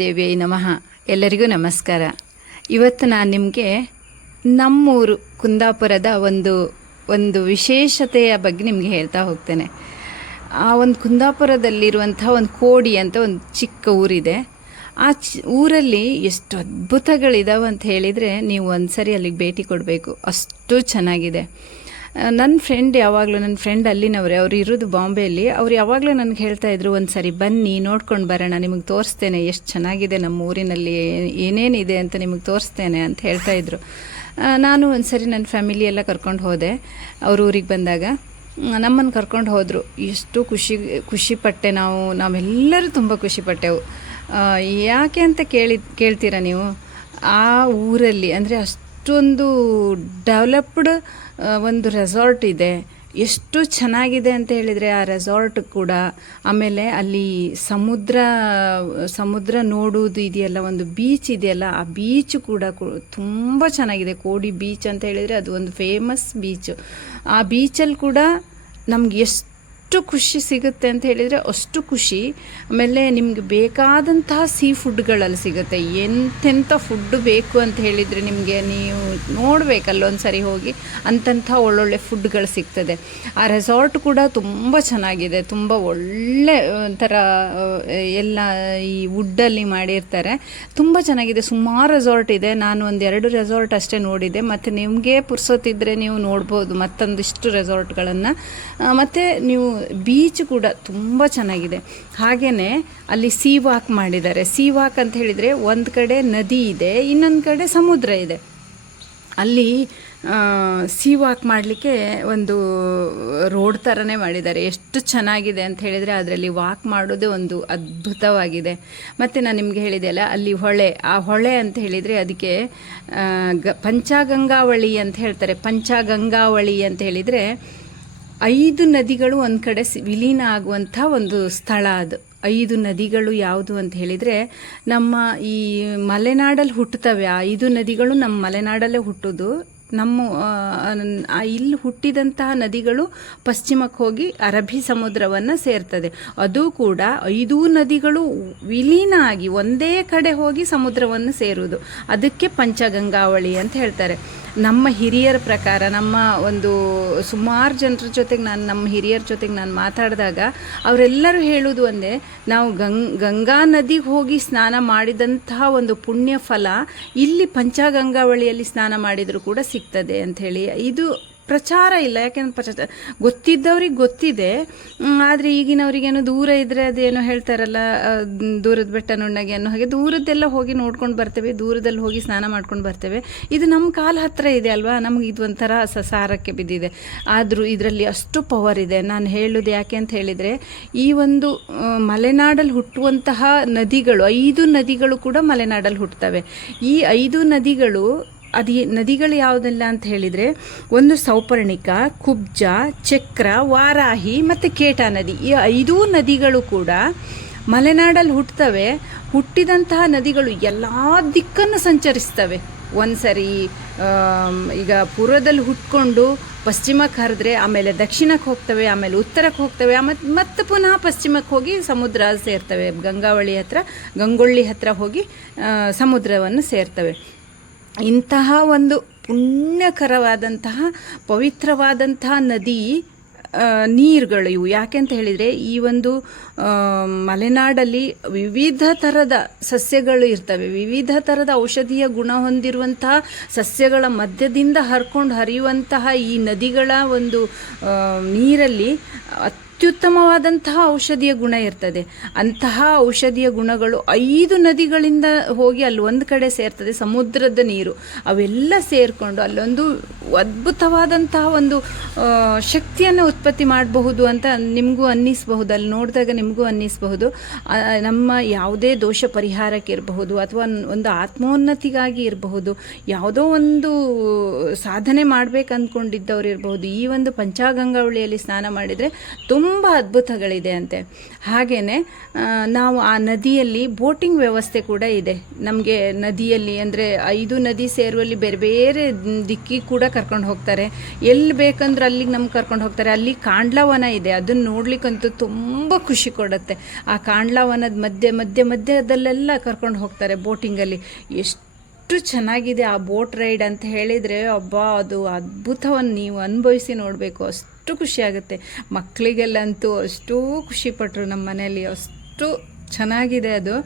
ದೇವಿಯೈ ನಮಃ. ಎಲ್ಲರಿಗೂ ನಮಸ್ಕಾರ. ಇವತ್ತು ನಾನು ನಿಮಗೆ ನಮ್ಮೂರು ಕುಂದಾಪುರದ ಒಂದು ವಿಶೇಷತೆಯ ಬಗ್ಗೆ ನಿಮಗೆ ಹೇಳ್ತಾ ಹೋಗ್ತೇನೆ. ಆ ಒಂದು ಕುಂದಾಪುರದಲ್ಲಿರುವಂಥ ಒಂದು ಕೋಡಿ ಅಂತ ಒಂದು ಚಿಕ್ಕ ಊರಿದೆ. ಆ ಊರಲ್ಲಿ ಎಷ್ಟು ಅದ್ಭುತಗಳಿದಾವೆ ಅಂತ ಹೇಳಿದರೆ ನೀವು ಒಂದು ಸರಿ ಅಲ್ಲಿಗೆ ಭೇಟಿ ಕೊಡಬೇಕು, ಅಷ್ಟು ಚೆನ್ನಾಗಿದೆ. ನನ್ನ ಫ್ರೆಂಡ್ ಅಲ್ಲಿನವರೇ, ಅವ್ರು ಇರೋದು ಬಾಂಬೆಯಲ್ಲಿ. ಅವ್ರು ಯಾವಾಗಲೂ ನನಗೆ ಹೇಳ್ತಾಯಿದ್ರು, ಒಂದು ಸರಿ ಬನ್ನಿ ನೋಡ್ಕೊಂಡು ಬರೋಣ, ನಿಮಗೆ ತೋರಿಸ್ತೇನೆ ಎಷ್ಟು ಚೆನ್ನಾಗಿದೆ ನಮ್ಮ ಊರಿನಲ್ಲಿ, ಏನೇನಿದೆ ಅಂತ ನಿಮಗೆ ತೋರಿಸ್ತೇನೆ ಅಂತ ಹೇಳ್ತಾಯಿದ್ರು. ನಾನು ಒಂದು ಸರಿ ನನ್ನ ಫ್ಯಾಮಿಲಿ ಎಲ್ಲ ಕರ್ಕೊಂಡು ಹೋದೆ. ಅವ್ರ ಊರಿಗೆ ಬಂದಾಗ ನಮ್ಮನ್ನು ಕರ್ಕೊಂಡು ಹೋದರು. ಎಷ್ಟು ಖುಷಿಪಟ್ಟೆ. ನಾವೆಲ್ಲರೂ ತುಂಬ ಖುಷಿಪಟ್ಟೆವು. ಯಾಕೆ ಅಂತ ಕೇಳ್ತೀರಾ ನೀವು? ಆ ಊರಲ್ಲಿ ಅಂದರೆ ಅಷ್ಟೊಂದು ಡೆವಲಪ್ಡ್ ಒಂದು ರೆಸಾರ್ಟ್ ಇದೆ. ಎಷ್ಟು ಚೆನ್ನಾಗಿದೆ ಅಂತ ಹೇಳಿದರೆ ಆ ರೆಸಾರ್ಟ್ ಕೂಡ. ಆಮೇಲೆ ಅಲ್ಲಿ ಸಮುದ್ರ ನೋಡುವುದು ಇದೆಯಲ್ಲ, ಒಂದು ಬೀಚ್ ಇದೆಯಲ್ಲ, ಆ ಬೀಚ್ ಕೂಡ ತುಂಬ ಚೆನ್ನಾಗಿದೆ. ಕೋಡಿ ಬೀಚ್ ಅಂತ ಹೇಳಿದರೆ ಅದು ಒಂದು ಫೇಮಸ್ ಬೀಚು. ಆ ಬೀಚಲ್ಲಿ ಕೂಡ ನಮ್ಗೆ ಎಷ್ಟು ಖುಷಿ ಸಿಗುತ್ತೆ ಅಂತ ಹೇಳಿದರೆ ಅಷ್ಟು ಖುಷಿ. ಆಮೇಲೆ ನಿಮ್ಗೆ ಬೇಕಾದಂತಹ ಸೀ ಫುಡ್ಗಳಲ್ಲಿ ಸಿಗುತ್ತೆ. ಎಂತೆಂಥ ಫುಡ್ ಬೇಕು ಅಂತ ಹೇಳಿದರೆ ನಿಮಗೆ, ನೀವು ನೋಡಬೇಕಲ್ಲೊಂದು ಸರಿ ಹೋಗಿ, ಅಂಥ ಒಳ್ಳೊಳ್ಳೆ ಫುಡ್ಗಳು ಸಿಗ್ತದೆ. ಆ ರೆಸಾರ್ಟ್ ಕೂಡ ತುಂಬ ಚೆನ್ನಾಗಿದೆ. ತುಂಬ ಒಳ್ಳೆ ಒಂಥರ ಎಲ್ಲ ಈ ವುಡ್ಡಲ್ಲಿ ಮಾಡಿರ್ತಾರೆ. ತುಂಬ ಚೆನ್ನಾಗಿದೆ. ಸುಮಾರು ರೆಸಾರ್ಟ್ ಇದೆ. ನಾನು 1-2 ರೆಸಾರ್ಟ್ ಅಷ್ಟೇ ನೋಡಿದ್ದೆ. ಮತ್ತು ನಿಮಗೆ ಪುರ್ಸೊತ್ತಿದ್ರೆ ನೀವು ನೋಡ್ಬೋದು ಮತ್ತೊಂದಿಷ್ಟು ರೆಸಾರ್ಟ್ಗಳನ್ನು. ಮತ್ತು ನೀವು ಬೀಚ್ ಕೂಡ ತುಂಬ ಚೆನ್ನಾಗಿದೆ. ಹಾಗೆಯೇ ಅಲ್ಲಿ ಸೀ ವಾಕ್ ಮಾಡಿದ್ದಾರೆ. ಸೀ ವಾಕ್ ಅಂತ ಹೇಳಿದರೆ ಒಂದು ಕಡೆ ನದಿ ಇದೆ, ಇನ್ನೊಂದು ಕಡೆ ಸಮುದ್ರ ಇದೆ. ಅಲ್ಲಿ ಸೀ ವಾಕ್ ಮಾಡಲಿಕ್ಕೆ ಒಂದು ರೋಡ್ ಥರನೇ ಮಾಡಿದ್ದಾರೆ. ಎಷ್ಟು ಚೆನ್ನಾಗಿದೆ ಅಂತ ಹೇಳಿದರೆ ಅದರಲ್ಲಿ ವಾಕ್ ಮಾಡೋದೇ ಒಂದು ಅದ್ಭುತವಾಗಿದೆ. ಮತ್ತು ನಾನು ನಿಮಗೆ ಹೇಳಿದೆ ಅಲ್ಲ, ಅಲ್ಲಿ ಆ ಹೊಳೆ ಅಂತ ಹೇಳಿದರೆ ಅದಕ್ಕೆ ಪಂಚಗಂಗಾವಳಿ ಅಂತ ಹೇಳ್ತಾರೆ. ಪಂಚಗಂಗಾವಳಿ ಅಂತ ಹೇಳಿದರೆ 5 ನದಿಗಳು ಒಂದು ಕಡೆ ವಿಲೀನ ಆಗುವಂಥ ಒಂದು ಸ್ಥಳ ಅದು. 5 ನದಿಗಳು ಯಾವುದು ಅಂತ ಹೇಳಿದರೆ ನಮ್ಮ ಈ ಮಲೆನಾಡಲ್ಲಿ ಹುಟ್ಟುತ್ತವೆ. ಆ 5 ನದಿಗಳು ನಮ್ಮ ಮಲೆನಾಡಲ್ಲೇ ಹುಟ್ಟೋದು. ಇಲ್ಲಿ ಹುಟ್ಟಿದಂತಹ ನದಿಗಳು ಪಶ್ಚಿಮಕ್ಕೆ ಹೋಗಿ ಅರಬ್ಬಿ ಸಮುದ್ರವನ್ನು ಸೇರ್ತದೆ. ಅದು ಕೂಡ 5 ನದಿಗಳು ವಿಲೀನ ಆಗಿ ಒಂದೇ ಕಡೆ ಹೋಗಿ ಸಮುದ್ರವನ್ನು ಸೇರುವುದು. ಅದಕ್ಕೆ ಪಂಚಗಂಗಾವಳಿ ಅಂತ ಹೇಳ್ತಾರೆ. ನಮ್ಮ ಹಿರಿಯರ ಪ್ರಕಾರ, ನಮ್ಮ ಒಂದು ಸುಮಾರು ಜನರ ಜೊತೆಗೆ ನಮ್ಮ ಹಿರಿಯರ ಜೊತೆಗೆ ನಾನು ಮಾತಾಡಿದಾಗ ಅವರೆಲ್ಲರೂ ಹೇಳೋದು ಒಂದೇ, ನಾವು ಗಂಗಾ ನದಿಗೆ ಹೋಗಿ ಸ್ನಾನ ಮಾಡಿದಂತಹ ಒಂದು ಪುಣ್ಯ ಫಲ ಇಲ್ಲಿ ಪಂಚಗಂಗಾವಳಿಯಲ್ಲಿ ಸ್ನಾನ ಮಾಡಿದರೂ ಕೂಡ ಸಿಗ್ತದೆ ಅಂಥೇಳಿ. ಇದು ಪ್ರಚಾರ ಇಲ್ಲ, ಯಾಕೆಂದ್ರೆ ಗೊತ್ತಿದ್ದವ್ರಿಗೆ ಗೊತ್ತಿದೆ. ಆದರೆ ಈಗಿನವ್ರಿಗೇನೋ ದೂರ ಇದ್ದರೆ ಅದೇನೋ ಹೇಳ್ತಾರಲ್ಲ, ದೂರದ ಬೆಟ್ಟ ನುಣ್ಣಗೆ ಅನ್ನೋ ಹಾಗೆ ದೂರದ್ದೆಲ್ಲ ಹೋಗಿ ನೋಡ್ಕೊಂಡು ಬರ್ತೇವೆ, ದೂರದಲ್ಲಿ ಹೋಗಿ ಸ್ನಾನ ಮಾಡ್ಕೊಂಡು ಬರ್ತೇವೆ. ಇದು ನಮ್ಮ ಕಾಲ ಹತ್ತಿರ ಇದೆ ಅಲ್ವಾ, ನಮಗೆ ಇದು ಒಂಥರ ಸಸಾರಕ್ಕೆ ಬಿದ್ದಿದೆ. ಆದರೂ ಇದರಲ್ಲಿ ಅಷ್ಟು ಪವರ್ ಇದೆ. ನಾನು ಹೇಳೋದು ಯಾಕೆ ಅಂತ ಹೇಳಿದರೆ, ಈ ಒಂದು ಮಲೆನಾಡಲ್ಲಿ ಹುಟ್ಟುವಂತಹ ನದಿಗಳು 5 ನದಿಗಳು ಕೂಡ ಮಲೆನಾಡಲ್ಲಿ ಹುಟ್ಟುತ್ತವೆ. ಈ 5 ನದಿಗಳು ನದಿಗಳು ಯಾವುದೆಲ್ಲ ಅಂತ ಹೇಳಿದರೆ, ಒಂದು ಸೌಪರ್ಣಿಕ, ಕುಬ್ಜ, ಚಕ್ರ, ವಾರಾಹಿ ಮತ್ತು ಕೇಟಾ ನದಿ. ಈ 5 ನದಿಗಳು ಕೂಡ ಮಲೆನಾಡಲ್ಲಿ ಹುಟ್ಟುತ್ತವೆ. ಹುಟ್ಟಿದಂತಹ ನದಿಗಳು ಎಲ್ಲ ದಿಕ್ಕನ್ನು ಸಂಚರಿಸ್ತವೆ. ಒಂದು ಸರಿ ಈಗ ಪೂರ್ವದಲ್ಲಿ ಹುಟ್ಕೊಂಡು ಪಶ್ಚಿಮಕ್ಕೆ ಹರಿದ್ರೆ ಆಮೇಲೆ ದಕ್ಷಿಣಕ್ಕೆ ಹೋಗ್ತವೆ, ಆಮೇಲೆ ಉತ್ತರಕ್ಕೆ ಹೋಗ್ತವೆ, ಮತ್ತೆ ಪುನಃ ಪಶ್ಚಿಮಕ್ಕೆ ಹೋಗಿ ಸಮುದ್ರ ಸೇರ್ತವೆ. ಗಂಗೊಳ್ಳಿ ಹತ್ರ ಹೋಗಿ ಸಮುದ್ರವನ್ನು ಸೇರ್ತವೆ. ಇಂತಹ ಒಂದು ಪುಣ್ಯಕರವಾದಂತಹ ಪವಿತ್ರವಾದಂತಹ ನದಿ ನೀರುಗಳು ಇವು. ಯಾಕೆ ಅಂತ ಹೇಳಿದರೆ, ಈ ಒಂದು ಮಲೆನಾಡಲ್ಲಿ ವಿವಿಧ ಥರದ ಸಸ್ಯಗಳು ಇರ್ತವೆ. ವಿವಿಧ ಥರದ ಔಷಧೀಯ ಗುಣ ಹೊಂದಿರುವಂತಹ ಸಸ್ಯಗಳ ಮಧ್ಯದಿಂದ ಹರಿಯುವಂತಹ ಈ ನದಿಗಳ ಒಂದು ನೀರಲ್ಲಿ ಅತ್ಯುತ್ತಮವಾದಂತಹ ಔಷಧೀಯ ಗುಣ ಇರ್ತದೆ. ಅಂತಹ ಔಷಧೀಯ ಗುಣಗಳು 5 ನದಿಗಳಿಂದ ಹೋಗಿ ಅಲ್ಲಿ ಒಂದು ಕಡೆ ಸೇರ್ತದೆ. ಸಮುದ್ರದ ನೀರು ಅವೆಲ್ಲ ಸೇರಿಕೊಂಡು ಅಲ್ಲೊಂದು ಅದ್ಭುತವಾದಂತಹ ಒಂದು ಶಕ್ತಿಯನ್ನು ಉತ್ಪತ್ತಿ ಮಾಡಬಹುದು ಅಂತ ನಿಮಗೂ ಅನ್ನಿಸಬಹುದು. ಅಲ್ಲಿ ನೋಡಿದಾಗ ನಿಮಗೂ ಅನ್ನಿಸಬಹುದು. ನಮ್ಮ ಯಾವುದೇ ದೋಷ ಪರಿಹಾರಕ್ಕೆ ಇರಬಹುದು, ಅಥವಾ ಒಂದು ಆತ್ಮೋನ್ನತಿಗಾಗಿ ಇರಬಹುದು, ಯಾವುದೋ ಒಂದು ಸಾಧನೆ ಮಾಡಬೇಕು ಅಂದ್ಕೊಂಡಿದ್ದವ್ರು ಇರಬಹುದು. ಈ ಒಂದು ಪಂಚಗಂಗಾವಳಿಯಲ್ಲಿ ಸ್ನಾನ ಮಾಡಿದರೆ ತುಂಬ ತುಂಬ ಅದ್ಭುತಗಳಿದೆ ಅಂತೆ. ಹಾಗೆಯೇ ನಾವು ಆ ನದಿಯಲ್ಲಿ ಬೋಟಿಂಗ್ ವ್ಯವಸ್ಥೆ ಕೂಡ ಇದೆ. ನಮಗೆ ನದಿಯಲ್ಲಿ ಅಂದರೆ 5 ನದಿ ಸೇರುವಲ್ಲಿ ಬೇರೆ ಬೇರೆ ದಿಕ್ಕಿಗೆ ಕೂಡ ಕರ್ಕೊಂಡು ಹೋಗ್ತಾರೆ. ಎಲ್ಲಿ ಬೇಕಂದ್ರೆ ಅಲ್ಲಿಗೆ ನಮ್ಗೆ ಕರ್ಕೊಂಡು ಹೋಗ್ತಾರೆ. ಅಲ್ಲಿ ಕಾಂಡ್ಲವನ ಇದೆ, ಅದನ್ನು ನೋಡ್ಲಿಕ್ಕಂತೂ ತುಂಬ ಖುಷಿ ಕೊಡುತ್ತೆ. ಆ ಕಾಂಡ್ಲವನದ ಮಧ್ಯದಲ್ಲೆಲ್ಲ ಕರ್ಕೊಂಡು ಹೋಗ್ತಾರೆ ಬೋಟಿಂಗಲ್ಲಿ. ಎಷ್ಟು ಚೆನ್ನಾಗಿದೆ ಆ ಬೋಟ್ ರೈಡ್ ಅಂತ ಹೇಳಿದರೆ, ಅಬ್ಬಾ ಅದು ಅದ್ಭುತವನ್ನು ನೀವು ಅನುಭವಿಸಿ ನೋಡಬೇಕು. ಅಷ್ಟು ಖುಷಿಯಾಗುತ್ತೆ. ಮಕ್ಕಳಿಗೆಲ್ಲಂತೂ ಅಷ್ಟೂ ಖುಷಿಪಟ್ಟರು ನಮ್ಮ ಮನೆಯಲ್ಲಿ. ಅಷ್ಟು ಚೆನ್ನಾಗಿದೆ ಅದು.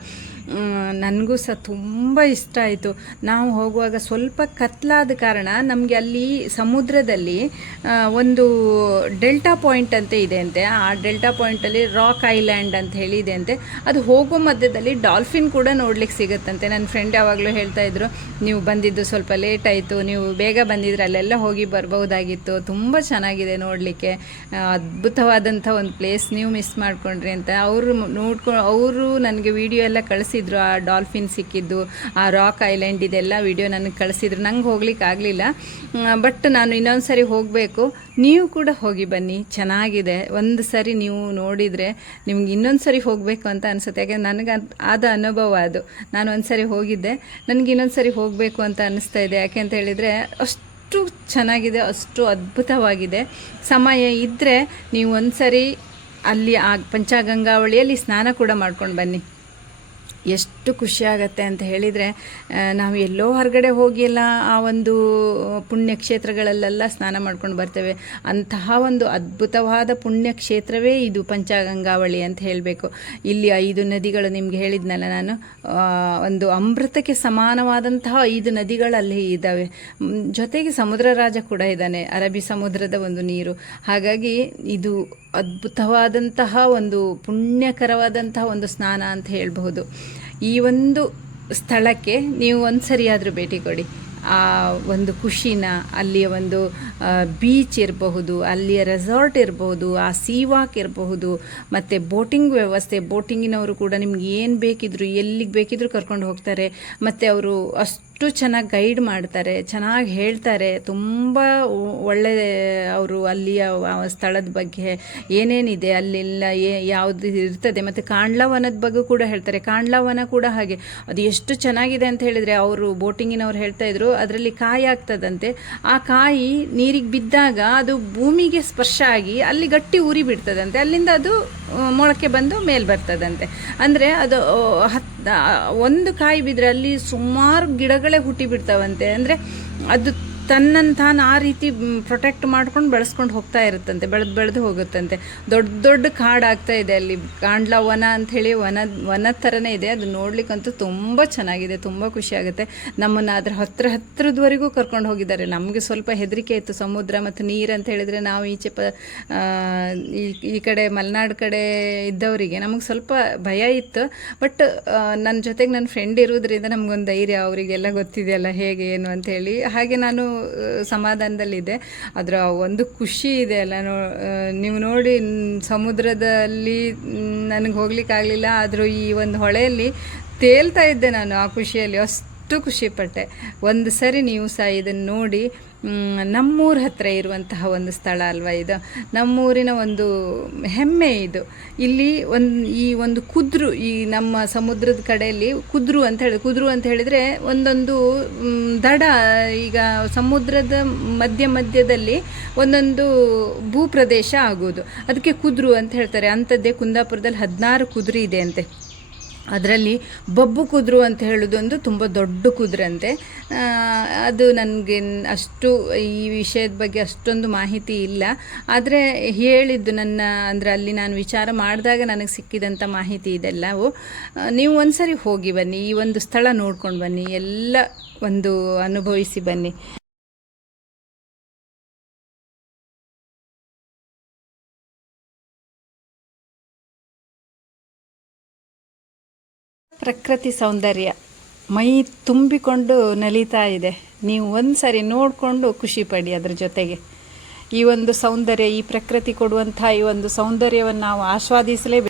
ನನಗೂ ಸಹ ತುಂಬ ಇಷ್ಟ ಆಯಿತು. ನಾವು ಹೋಗುವಾಗ ಸ್ವಲ್ಪ ಕತ್ಲಾದ ಕಾರಣ ನಮಗೆ ಅಲ್ಲಿ ಸಮುದ್ರದಲ್ಲಿ ಒಂದು ಡೆಲ್ಟಾ ಪಾಯಿಂಟ್ ಅಂತ ಇದೆ ಅಂತೆ. ಆ ಡೆಲ್ಟಾ ಪಾಯಿಂಟಲ್ಲಿ ರಾಕ್ ಐಲ್ಯಾಂಡ್ ಅಂತ ಹೇಳಿದೆ ಅಂತೆ. ಅದು ಹೋಗೋ ಮಧ್ಯದಲ್ಲಿ ಡಾಲ್ಫಿನ್ ಕೂಡ ನೋಡ್ಲಿಕ್ಕೆ ಸಿಗುತ್ತಂತೆ. ನನ್ನ ಫ್ರೆಂಡ್ ಯಾವಾಗಲೂ ಹೇಳ್ತಾಯಿದ್ರು, ನೀವು ಬಂದಿದ್ದು ಸ್ವಲ್ಪ ಲೇಟ್ ಆಯಿತು, ನೀವು ಬೇಗ ಬಂದಿದ್ರೆ ಅಲ್ಲೆಲ್ಲ ಹೋಗಿ ಬರ್ಬೋದಾಗಿತ್ತು, ತುಂಬ ಚೆನ್ನಾಗಿದೆ ನೋಡಲಿಕ್ಕೆ, ಅದ್ಭುತವಾದಂಥ ಒಂದು ಪ್ಲೇಸ್, ನೀವು ಮಿಸ್ ಮಾಡ್ಕೊಂಡ್ರಿ ಅಂತ ಅವರು ನನಗೆ ವಿಡಿಯೋ ಎಲ್ಲ ಕಳಿಸಿದ್ರು. ಆ ಡಾಲ್ಫಿನ್ ಸಿಕ್ಕಿದ್ದು, ಆ ರಾಕ್ ಐಲ್ಯಾಂಡ್ ಇದೆಲ್ಲ ವಿಡಿಯೋ ನನಗೆ ಕಳಿಸಿದ್ರು. ನಂಗೆ ಹೋಗ್ಲಿಕ್ಕೆ ಆಗಲಿಲ್ಲ, ಬಟ್ ನಾನು ಇನ್ನೊಂದು ಸರಿ ಹೋಗಬೇಕು. ನೀವು ಕೂಡ ಹೋಗಿ ಬನ್ನಿ, ಚೆನ್ನಾಗಿದೆ. ಒಂದು ಸರಿ ನೀವು ನೋಡಿದರೆ ನಿಮ್ಗೆ ಇನ್ನೊಂದು ಸರಿ ಹೋಗಬೇಕು ಅಂತ ಅನಿಸುತ್ತೆ. ಯಾಕೆಂದರೆ ನನಗೆ ಆದ ಅನುಭವ ಅದು. ನಾನು ಒಂದು ಸರಿ ಹೋಗಿದ್ದೆ, ನನಗೆ ಇನ್ನೊಂದು ಸರಿ ಹೋಗಬೇಕು ಅಂತ ಅನ್ನಿಸ್ತಾ ಇದೆ. ಯಾಕೆ ಅಂತ ಹೇಳಿದರೆ ಅಷ್ಟು ಚೆನ್ನಾಗಿದೆ, ಅಷ್ಟು ಅದ್ಭುತವಾಗಿದೆ. ಸಮಯ ಇದ್ದರೆ ನೀವು ಒಂದು ಸರಿ ಅಲ್ಲಿ ಆ ಪಂಚಗಂಗಾವಳಿಯಲ್ಲಿ ಸ್ನಾನ ಕೂಡ ಮಾಡ್ಕೊಂಡು ಬನ್ನಿ. ಎಷ್ಟು ಖುಷಿಯಾಗತ್ತೆ ಅಂತ ಹೇಳಿದರೆ, ನಾವು ಎಲ್ಲೋ ಹೊರಗಡೆ ಹೋಗಿ ಎಲ್ಲ ಆ ಒಂದು ಪುಣ್ಯಕ್ಷೇತ್ರಗಳಲ್ಲೆಲ್ಲ ಸ್ನಾನ ಮಾಡ್ಕೊಂಡು ಬರ್ತೇವೆ. ಅಂತಹ ಒಂದು ಅದ್ಭುತವಾದ ಪುಣ್ಯಕ್ಷೇತ್ರವೇ ಇದು ಪಂಚಗಂಗಾವಳಿ ಅಂತ ಹೇಳಬೇಕು. ಇಲ್ಲಿ 5 ನದಿಗಳು ನಿಮಗೆ ಹೇಳಿದ್ನಲ್ಲ ನಾನು, ಒಂದು ಅಮೃತಕ್ಕೆ ಸಮಾನವಾದಂತಹ 5 ನದಿಗಳಲ್ಲಿ ಇದ್ದಾವೆ. ಜೊತೆಗೆ ಸಮುದ್ರ ರಾಜ ಕೂಡ ಇದ್ದಾನೆ, ಅರಬ್ಬಿ ಸಮುದ್ರದ ಒಂದು ನೀರು. ಹಾಗಾಗಿ ಇದು ಅದ್ಭುತವಾದಂತಹ ಒಂದು ಪುಣ್ಯಕರವಾದಂತಹ ಒಂದು ಸ್ನಾನ ಅಂತ ಹೇಳಬಹುದು. ಈ ಒಂದು ಸ್ಥಳಕ್ಕೆ ನೀವು ಒಂದು ಸರಿಯಾದರೂ ಭೇಟಿ ಕೊಡಿ. ಆ ಒಂದು ಖುಷಿನ, ಅಲ್ಲಿಯ ಒಂದು ಬೀಚ್ ಇರಬಹುದು, ಅಲ್ಲಿಯ ರೆಸಾರ್ಟ್ ಇರಬಹುದು, ಆ ಸೀ ವಾಕ್ ಇರಬಹುದು, ಮತ್ತು ಬೋಟಿಂಗ್ ವ್ಯವಸ್ಥೆ. ಬೋಟಿಂಗಿನವರು ಕೂಡ ನಿಮ್ಗೆ ಏನು ಬೇಕಿದ್ರು, ಎಲ್ಲಿಗೆ ಬೇಕಿದ್ರು ಕರ್ಕೊಂಡು ಹೋಗ್ತಾರೆ. ಮತ್ತು ಅವರು ಅಷ್ಟು ಚೆನ್ನಾಗಿ ಗೈಡ್ ಮಾಡ್ತಾರೆ, ಚೆನ್ನಾಗಿ ಹೇಳ್ತಾರೆ. ತುಂಬ ಒಳ್ಳೆ ಅವರು ಅಲ್ಲಿಯ ಸ್ಥಳದ ಬಗ್ಗೆ ಏನೇನಿದೆ ಅಲ್ಲೆಲ್ಲ ಯಾವುದು ಇರ್ತದೆ. ಮತ್ತು ಕಾಂಡ್ಲವನದ ಬಗ್ಗೆ ಕೂಡ ಹೇಳ್ತಾರೆ. ಕಾಂಡ್ಲವನ ಕೂಡ ಹಾಗೆ, ಅದು ಎಷ್ಟು ಚೆನ್ನಾಗಿದೆ ಅಂತ ಹೇಳಿದರೆ, ಅವರು ಬೋಟಿಂಗಿನವ್ರು ಹೇಳ್ತಾಯಿದ್ರು, ಅದರಲ್ಲಿ ಕಾಯಿ ಆಗ್ತದಂತೆ. ಆ ಕಾಯಿ ನೀರಿಗೆ ಬಿದ್ದಾಗ ಅದು ಭೂಮಿಗೆ ಸ್ಪರ್ಶ ಆಗಿ ಅಲ್ಲಿ ಗಟ್ಟಿ ಉರಿ ಬಿಡ್ತದಂತೆ. ಅಲ್ಲಿಂದ ಅದು ಮೊಳಕೆ ಬಂದು ಮೇಲೆ ಬರ್ತದಂತೆ. ಅಂದರೆ ಅದು ಒಂದು ಕಾಯಿ ಬಿದ್ದರೆ ಅಲ್ಲಿ ಸುಮಾರು ಗಿಡಗಳೇ ಹುಟ್ಟಿ ಬಿಡ್ತಾವಂತೆ. ಅಂದರೆ ಅದು ತನ್ನನ್ನು ತಾನು ಆ ರೀತಿ ಪ್ರೊಟೆಕ್ಟ್ ಮಾಡ್ಕೊಂಡು ಬೆಳೆಸ್ಕೊಂಡು ಹೋಗ್ತಾ ಇರುತ್ತಂತೆ, ಬೆಳೆದು ಹೋಗುತ್ತಂತೆ. ದೊಡ್ಡ ಕಾಡಾಗ್ತಾ ಇದೆ ಅಲ್ಲಿ. ಕಾಂಡ್ಲವನ ಅಂಥೇಳಿ ವನ ಥರನೇ ಇದೆ. ಅದು ನೋಡ್ಲಿಕ್ಕಂತೂ ತುಂಬ ಚೆನ್ನಾಗಿದೆ, ತುಂಬ ಖುಷಿಯಾಗುತ್ತೆ. ನಮ್ಮನ್ನು ಅದರ ಹತ್ರದವರೆಗೂ ಕರ್ಕೊಂಡು ಹೋಗಿದ್ದಾರೆ. ನಮಗೆ ಸ್ವಲ್ಪ ಹೆದರಿಕೆ ಇತ್ತು, ಸಮುದ್ರ ಮತ್ತು ನೀರು ಅಂತ ಹೇಳಿದರೆ. ನಾವು ಈಚೆ ಈ ಕಡೆ ಮಲೆನಾಡು ಕಡೆ ಇದ್ದವರಿಗೆ ನಮಗೆ ಸ್ವಲ್ಪ ಭಯ ಇತ್ತು. ಬಟ್ ನನ್ನ ಜೊತೆಗೆ ನನ್ನ ಫ್ರೆಂಡ್ ಇರೋದ್ರಿಂದ ನಮಗೊಂದು ಧೈರ್ಯ, ಅವರಿಗೆಲ್ಲ ಗೊತ್ತಿದೆಯಲ್ಲ ಹೇಗೆ ಏನು ಅಂಥೇಳಿ. ಹಾಗೆ ನಾನು ಸಮಾಧಾನದಲ್ಲಿದೆ. ಅದರ ಒಂದು ಖುಷಿ ಇದೆ ಅಲ್ಲ, ನೀವು ನೋಡಿ. ಸಮುದ್ರದಲ್ಲಿ ನನಗೆ ಹೋಗ್ಲಿಕ್ಕಾಗಲಿಲ್ಲ, ಆದರೂ ಈ ಒಂದು ಹೊಳೆಯಲ್ಲಿ ತೇಲ್ತಾ ಇದ್ದೆ ನಾನು ಆ ಖುಷಿಯಲ್ಲಿ. ಅಷ್ಟು ಖುಷಿಪಟ್ಟೆ. ಒಂದು ಸರಿ ನೀವು ಸಹ ಇದನ್ನು ನೋಡಿ. ನಮ್ಮೂರ ಹತ್ರ ಇರುವಂತಹ ಒಂದು ಸ್ಥಳ ಅಲ್ವಾ ಇದು, ನಮ್ಮೂರಿನ ಒಂದು ಹೆಮ್ಮೆ ಇದು. ಇಲ್ಲಿ ಈ ಒಂದು ಕುದ್ರು, ಈ ನಮ್ಮ ಸಮುದ್ರದ ಕಡೆಯಲ್ಲಿ ಕುದ್ರು ಅಂತ ಹೇಳಿದರೆ ಒಂದೊಂದು ದಡ. ಈಗ ಸಮುದ್ರದ ಮಧ್ಯದಲ್ಲಿ ಒಂದೊಂದು ಭೂಪ್ರದೇಶ ಆಗೋದು, ಅದಕ್ಕೆ ಕುದ್ರು ಅಂತ ಹೇಳ್ತಾರೆ. ಅಂಥದ್ದೇ ಕುಂದಾಪುರದಲ್ಲಿ 16 ಕುದುರೆ ಇದೆ ಅಂತೆ. ಅದರಲ್ಲಿ ಬಬ್ಬು ಕುದುರೆ ಅಂತ ಹೇಳೋದೊಂದು ತುಂಬ ದೊಡ್ಡ ಕುದುರಂತೆ. ಅದು ನನಗೆ ಅಷ್ಟು ಈ ವಿಷಯದ ಬಗ್ಗೆ ಅಷ್ಟೊಂದು ಮಾಹಿತಿ ಇಲ್ಲ. ಆದರೆ ಹೇಳಿದ್ದು ಅಂದರೆ ಅಲ್ಲಿ ನಾನು ವಿಚಾರ ಮಾಡಿದಾಗ ನನಗೆ ಸಿಕ್ಕಿದಂಥ ಮಾಹಿತಿ ಇದೆಲ್ಲವು. ನೀವು ಒಂದು ಸರಿ ಹೋಗಿ ಬನ್ನಿ, ಈ ಒಂದು ಸ್ಥಳ ನೋಡ್ಕೊಂಡು ಬನ್ನಿ, ಎಲ್ಲ ಒಂದು ಅನುಭವಿಸಿ ಬನ್ನಿ. ಪ್ರಕೃತಿ ಸೌಂದರ್ಯ ಮೈ ತುಂಬಿಕೊಂಡು ನಲಿತಾ ಇದೆ. ನೀವು ಒಂದು ಸರಿ ನೋಡಿಕೊಂಡು ಖುಷಿಪಡಿ. ಅದರ ಜೊತೆಗೆ ಈ ಒಂದು ಸೌಂದರ್ಯ, ಈ ಪ್ರಕೃತಿ ಕೊಡುವಂಥ ಈ ಒಂದು ಸೌಂದರ್ಯವನ್ನು ನಾವು ಆಸ್ವಾದಿಸಲೇಬೇಕು.